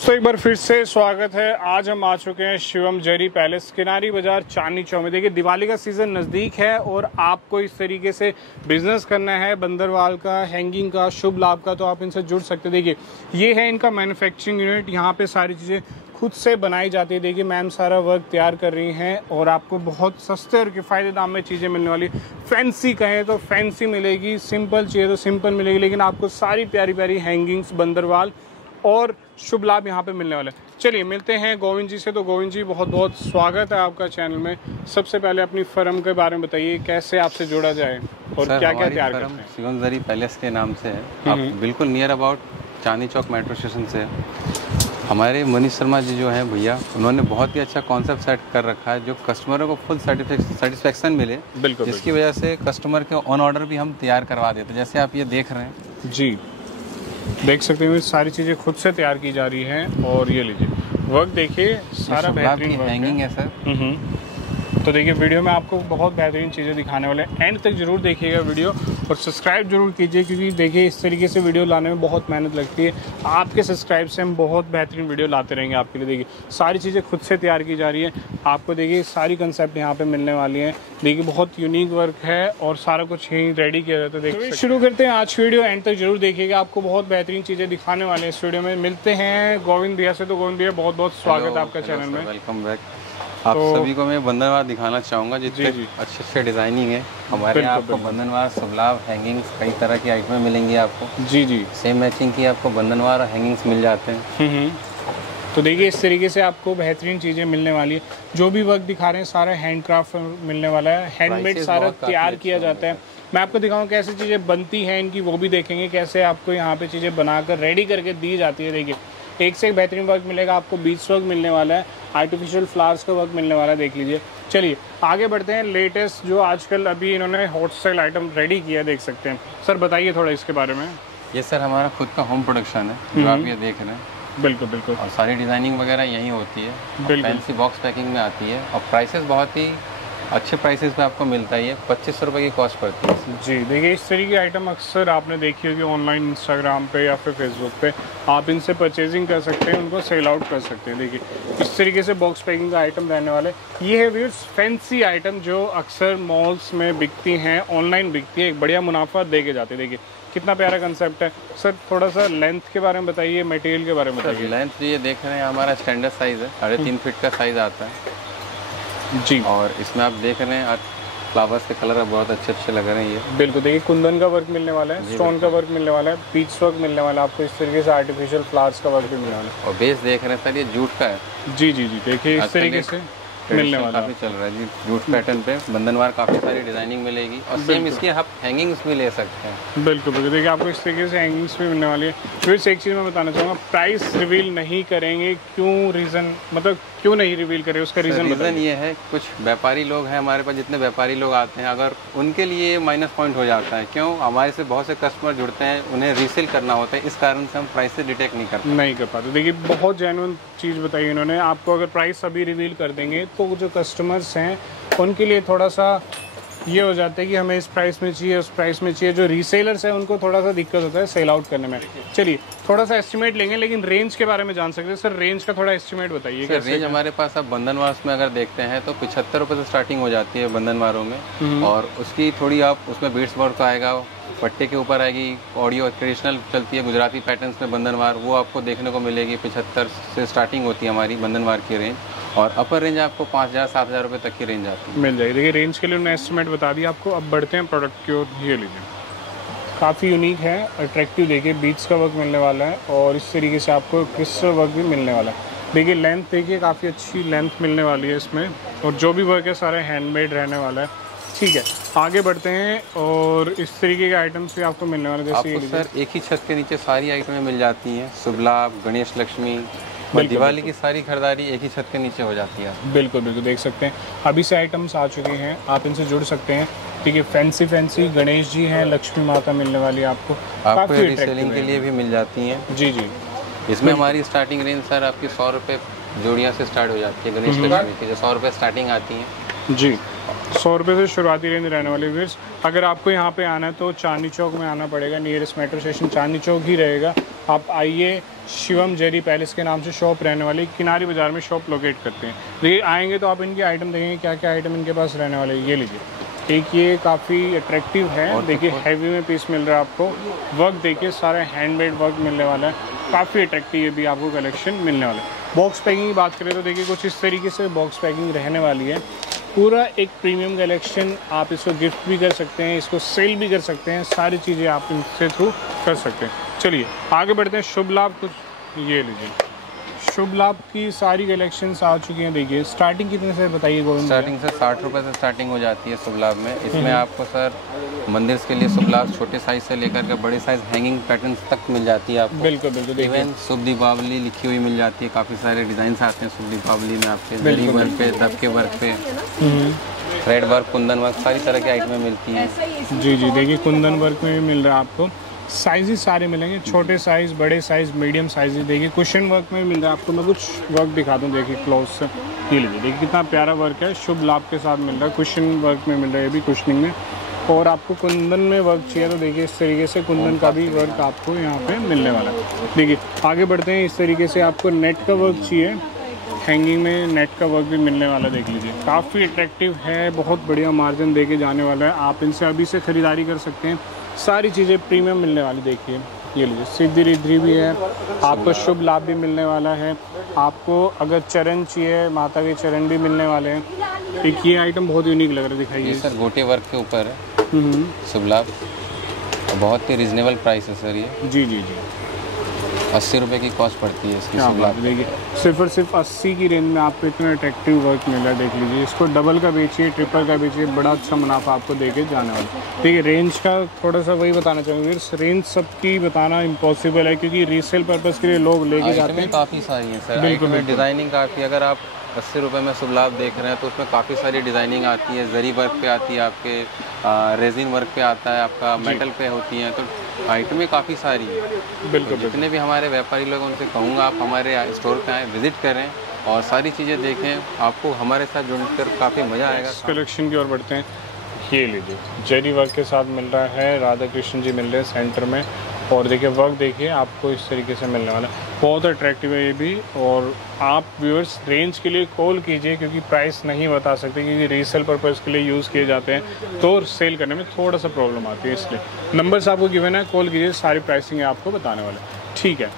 दोस्तों एक बार फिर से स्वागत है। आज हम आ चुके हैं शिवम जरी पैलेस, किनारी बाजार, चांदनी चौक में। देखिए दिवाली का सीज़न नज़दीक है और आपको इस तरीके से बिजनेस करना है बंदरवाल का, हैंगिंग का, शुभ लाभ का, तो आप इनसे जुड़ सकते हैं। देखिए ये है इनका मैन्युफैक्चरिंग यूनिट, यहाँ पे सारी चीज़ें खुद से बनाई जाती है। देखिए मैम सारा वर्क तैयार कर रही हैं और आपको बहुत सस्ते और किफ़ायती दाम में चीज़ें मिलने वाली। फैंसी कहें तो फैंसी मिलेगी, सिंपल चाहिए तो सिंपल मिलेगी, लेकिन आपको सारी प्यारी प्यारी हैंगिंग्स, बंदरवाल और शुभ लाभ यहाँ पे मिलने वाले। चलिए मिलते हैं गोविंद जी से। तो गोविंद जी बहुत बहुत स्वागत है आपका चैनल में। सबसे पहले अपनी फर्म के बारे में बताइए, कैसे आपसे जोड़ा जाए और क्या क्या तैयार करते हैं। शिवम जरी पैलेस के नाम से है, आप बिल्कुल near about Chandni Chowk metro station से है। हमारे मनीष शर्मा जी जो हैं भैया, उन्होंने बहुत ही अच्छा कॉन्सेप्ट सेट कर रखा है जो कस्टमरों को फुल सेटिस्फेक्शन मिले, जिसकी वजह से कस्टमर के ऑन ऑर्डर भी हम तैयार करवा देते हैं। जैसे आप ये देख रहे हैं जी, देख सकते हैं सारी चीज़ें खुद से तैयार की जा रही हैं। और ये लीजिए वर्क देखिए, सारा बेहतरीन वर्क हैंगिंग है सर। तो देखिए वीडियो में आपको बहुत बेहतरीन चीज़ें दिखाने वाले हैं, एंड तक जरूर देखिएगा वीडियो और सब्सक्राइब जरूर कीजिए, क्योंकि देखिए इस तरीके से वीडियो लाने में बहुत मेहनत लगती है। आपके सब्सक्राइब से हम बहुत बेहतरीन वीडियो लाते रहेंगे आपके लिए। देखिए सारी चीज़ें खुद से तैयार की जा रही है, आपको देखिए सारी कंसेप्ट यहाँ पे मिलने वाली हैं। देखिए बहुत यूनिक वर्क है और सारा कुछ यहीं रेडी किया जाता है। देखिए शुरू करते हैं आज की वीडियो, एंड तक जरूर देखिएगा, आपको बहुत बेहतरीन चीज़ें दिखाने वाले हैं इस वीडियो में। मिलते हैं गोविंद भैया से। तो गोविंद भैया बहुत बहुत स्वागत है आपका चैनल में। Welcome back. आप सभी को मैं बंधनवार दिखाना चाहूँगा, जितने अच्छे अच्छे डिज़ाइनिंग है हमारे यहाँ। आपको बंधनवार, शुभलाभ, हैंगिंग्स, कई तरह की आइटमें मिलेंगी आपको। जी जी, सेम मैचिंग की आपको बंधनवार और हैंगिंग्स मिल जाते हैं। तो देखिए इस तरीके से आपको बेहतरीन चीज़ें मिलने वाली है। जो भी वर्क दिखा रहे हैं सारा हैंडक्राफ्ट मिलने वाला है, हैंडमेड सारा तैयार किया जाता है। मैं आपको दिखाऊँ कैसे चीज़ें बनती हैं इनकी, वो भी देखेंगे कैसे आपको यहाँ पे चीज़ें बनाकर रेडी करके दी जाती है। देखिए एक से एक बेहतरीन वर्क मिलेगा आपको, बीच वर्क मिलने वाला है, आर्टिफिशियल फ्लावर्स का वर्क मिलने वाला है, देख लीजिए। चलिए आगे बढ़ते हैं। लेटेस्ट जो आजकल अभी इन्होंने हॉट स्टाइल आइटम रेडी किया, देख सकते हैं। सर बताइए थोड़ा इसके बारे में। ये सर हमारा खुद का होम प्रोडक्शन है जो आप ये देख रहे हैं। बिल्कुल बिल्कुल, और सारी डिज़ाइनिंग वगैरह यहीं होती है, फैंसी बॉक्स पैकिंग में आती है और प्राइसेस बहुत ही अच्छे प्राइसेस पे आपको मिलता है। ये 2500 रुपये की कॉस्ट पड़ती है जी। देखिए इस तरीके की आइटम अक्सर आपने देखी होगी ऑनलाइन, इंस्टाग्राम पे या फिर फेसबुक पे, आप इनसे परचेजिंग कर सकते हैं, उनको सेल आउट कर सकते हैं। देखिए इस तरीके से बॉक्स पैकिंग का आइटम रहने वाले। ये है व्यूअर्स फैंसी आइटम जो अक्सर मॉल्स में बिकती हैं, ऑनलाइन बिकती है, एक बढ़िया मुनाफा दे के जाती है। देखिए कितना प्यारा कंसेप्ट है। सर थोड़ा सा लेंथ के बारे में बताइए, मटेरियल के बारे में बताइए। लेंथ ये देख रहे हैं हमारा स्टैंडर्ड साइज़ है, 3.5 फीट का साइज़ आता है जी। और इसमें आप देख रहे हैं फ्लावर्स के कलर बहुत अच्छे अच्छे लग रहे हैं। ये बिल्कुल देखिए कुंदन का वर्क मिलने वाला है, स्टोन का वर्क मिलने वाला है, पीच वर्क मिलने वाला है आपको, इस तरीके से आर्टिफिशियल फ्लावर्स का वर्क भी मिलने वाला है। और बेस देख रहे हैं सर, ये जूट का है। जी जी जी, देखिए इस तरीके से मिलने वाला काफ़ी चल रहा है जी, जूट पैटर्न पे बंधनवार काफ़ी सारी डिजाइनिंग मिलेगी और सेम इसकी आप हैंगिंग्स भी ले सकते हैं। बिल्कुल बिल्कुल, देखिए आपको इस तरीके से हैंगिंग्स भी मिलने वाली है। फिर एक चीज़ मैं बताना चाहूँगा, प्राइस रिवील नहीं करेंगे, क्यों रीज़न, मतलब क्यों नहीं रिवील करें, उसका रीज़न ये है, कुछ व्यापारी लोग हैं हमारे पास, जितने व्यापारी लोग आते हैं अगर उनके लिए माइनस पॉइंट हो जाता है। क्यों, हमारे से बहुत से कस्टमर जुड़ते हैं, उन्हें रीसेल करना होता है, इस कारण से हम प्राइस से डिटेक्ट नहीं कर पाते। देखिए बहुत जेन्युइन चीज़ बताई इन्होंने आपको। अगर प्राइस अभी रिवील कर देंगे तो जो कस्टमर्स हैं उनके लिए थोड़ा सा ये हो जाता है कि हमें इस प्राइस में चाहिए, उस प्राइस में चाहिए। जो रीसेलर्स हैं उनको थोड़ा सा दिक्कत होता है सेल आउट करने में। चलिए थोड़ा सा एस्टिमेट लेंगे, लेकिन रेंज के बारे में जान सकते हैं। सर रेंज का थोड़ा एस्टिमेट बताइए। सर रेंज हमारे पास आप बंधनवार में अगर देखते हैं तो 75 रुपये से स्टार्टिंग हो जाती है बंधनवारों में, और उसकी थोड़ी आप उसमें बीट्स वर्क आएगा, पट्टे के ऊपर आएगी, ऑडियो ट्रेडिशनल चलती है गुजराती पैटर्न्स में बंधनवार, वो आपको देखने को मिलेगी। 75 से स्टार्टिंग होती है हमारी बंधनवार की रेंज, और अपर रेंज आपको 5000-7000 रुपये तक की रेंज आती है, मिल जाएगी। देखिए रेंज के लिए उन्होंने एस्टिमेट बता दिया आपको। अब बढ़ते हैं प्रोडक्ट की ओर। ये लीजिए काफ़ी यूनिक है, अट्रैक्टिव। देखिए बीट्स का वर्क मिलने वाला है और इस तरीके से आपको क्रिस्टल वर्क भी मिलने वाला है। देखिए लेंथ देखिए, काफ़ी अच्छी लेंथ मिलने वाली है इसमें, और जो भी वर्क है सारा हैंडमेड रहने वाला है। ठीक है आगे बढ़ते हैं, और इस तरीके के आइटम्स भी आपको मिलने वाले हैं। जैसे आपको सर एक ही छत के नीचे सारी आइटमें मिल जाती हैं, शुभ लाभ, गणेश लक्ष्मी, दिवाली की सारी खरीदारी एक ही छत के नीचे हो जाती है। बिल्कुल बिल्कुल, देख सकते हैं अभी से आइटम्स आ चुके हैं, आप इनसे जुड़ सकते हैं। ठीक है, फैंसी गणेश जी हैं, लक्ष्मी माता मिलने वाली है आपको रीसेलिंग के लिए भी मिल जाती हैं। जी जी, इसमें हमारी स्टार्टिंग रेंज सर आपकी 100 रुपये जोड़ियाँ से स्टार्ट हो जाती है। गणेश लक्ष्मी की जो 100 रुपये स्टार्टिंग आती हैं जी, 100 रुपये से शुरुआती रेंज रहने वाली है। अगर आपको यहाँ पे आना है तो चांदनी चौक में आना पड़ेगा, nearest metro station Chandni Chowk ही रहेगा। आप आइए, शिवम जरी पैलेस के नाम से शॉप रहने वाली, किनारी बाज़ार में शॉप लोकेट करते हैं। देखिए आएंगे तो आप इनके आइटम देखेंगे क्या क्या आइटम इनके पास रहने वाले हैं। ये लीजिए, एक ये काफ़ी अट्रैक्टिव है, देखिए हैवी में पीस मिल रहा है आपको। वर्क देखिए सारा हैंडमेड वर्क मिलने वाला है, काफ़ी अट्रैक्टिव ये भी आपको कलेक्शन मिलने वाला है। बॉक्स पैकिंग की बात करें तो देखिए कुछ इस तरीके से बॉक्स पैकिंग रहने वाली है। पूरा एक प्रीमियम कलेक्शन, आप इसको गिफ्ट भी कर सकते हैं, इसको सेल भी कर सकते हैं, सारी चीज़ें आप इनसे थ्रू कर सकते हैं। चलिए आगे बढ़ते हैं। शुभ लाभ, कुछ ये लीजिए, शुभ लाभ की सारी कलेक्शंस आ चुकी हैं। देखिए स्टार्टिंग कितने से बताइए गोविंद? स्टार्टिंग से 60 रुपये से स्टार्टिंग हो जाती है शुभ लाभ में। इसमें आपको सर मंदिर के लिए शुभ लाभ छोटे साइज से लेकर के बड़े साइज हैंगिंग पैटर्न तक मिल जाती है आपको। बिल्कुल बिल्कुल। इवन शुभ दीपावली लिखी हुई मिल जाती है, काफ़ी सारे डिज़ाइन आते हैं शुभ दीपावली में आपके, जरी वर्क पे, दबके वर्क पे, थ्रेड वर्क, कुंदन वर्क, सारी तरह की आइटमें मिलती हैं। जी जी, देखिए कुंदन वर्क में भी मिल रहा है आपको। साइज़ सारे मिलेंगे, छोटे साइज़, बड़े साइज़, मीडियम साइज़। देखिए कुशन वर्क में मिल रहा है आपको। मैं कुछ वर्क दिखा दूँ, देखिए क्लोज से, ये लीजिए, देखिए कितना प्यारा वर्क है। शुभ लाभ के साथ मिल रहा है, कुशन वर्क में मिल रहा है, ये भी कुशनिंग में। और आपको कुंदन में वर्क चाहिए तो देखिए इस तरीके से कुंदन का भी वर्क आपको यहाँ पे मिलने वाला है। देखिए आगे बढ़ते हैं। इस तरीके से आपको नेट का वर्क चाहिए, हैंगिंग में नेट का वर्क भी मिलने वाला, देख लीजिए काफ़ी अट्रैक्टिव है, बहुत बढ़िया मार्जिन देके जाने वाला है। आप इनसे अभी से ख़रीदारी कर सकते हैं, सारी चीज़ें प्रीमियम मिलने वाली। देखिए ये लीजिए, सिद्धि रिद्धि भी है आपको, शुभ लाभ भी मिलने वाला है आपको। अगर चरण चाहिए, माता के चरण भी मिलने वाले हैं। एक ये आइटम बहुत यूनिक लग रहा है, दिखाइए सर। गोटे वर्क के ऊपर है शुभ लाभ, बहुत ही रिजनेबल प्राइस है सर ये। जी जी जी, 80 रुपये की कॉस्ट पड़ती है इसकी शुभ लाभ। देखिए सिर्फ और सिर्फ 80 की रेंज में आपको इतना अट्रैक्टिव वर्क मिल रहा है। देख लीजिए, इसको डबल का बेचिए, ट्रिपल का बेचिए, बड़ा अच्छा मुनाफा आपको देके जाने वाला। देखिए रेंज का थोड़ा सा वही बताना चाहूँगी, रेंज सबकी बताना इम्पॉसिबल है क्योंकि रीसेल पर्पज़ के लिए लोग लेके जाते हैं। काफ़ी सारी हैं सर, बिल्कुल डिज़ाइनिंग काफ़ी। अगर आप 80 रुपये में शुभ लाभ देख रहे हैं तो उसमें काफ़ी सारी डिज़ाइनिंग आती है। जरी वर्क पे आती है आपके, रेजिन वर्क पे आता है आपका, मेटल पे होती हैं, तो आइटमें काफ़ी सारी हैं। बिल्कुल, तो जितने भी हमारे व्यापारी लोग उनसे कहूँगा आप हमारे स्टोर पे आएँ, विजिट करें और सारी चीज़ें देखें, आपको हमारे साथ जुड़कर काफ़ी मज़ा आएगा। कलेक्शन की ओर बढ़ते हैं। ये लीजिए, जरी वर्क के साथ मिल रहा है, राधा कृष्ण जी मिल रहे हैं सेंटर में। और देखिए वर्क देखिए आपको इस तरीके से मिलने वाला है, बहुत अट्रैक्टिव है ये भी। और आप व्यूअर्स रेंज के लिए कॉल कीजिए क्योंकि प्राइस नहीं बता सकते, क्योंकि रीसेल पर्पज़ के लिए यूज़ किए जाते हैं तो सेल करने में थोड़ा सा प्रॉब्लम आती है, इसलिए नंबर्स आपको गिवन है, कॉल कीजिए, सारी प्राइसिंग आपको बताने वाले। ठीक है।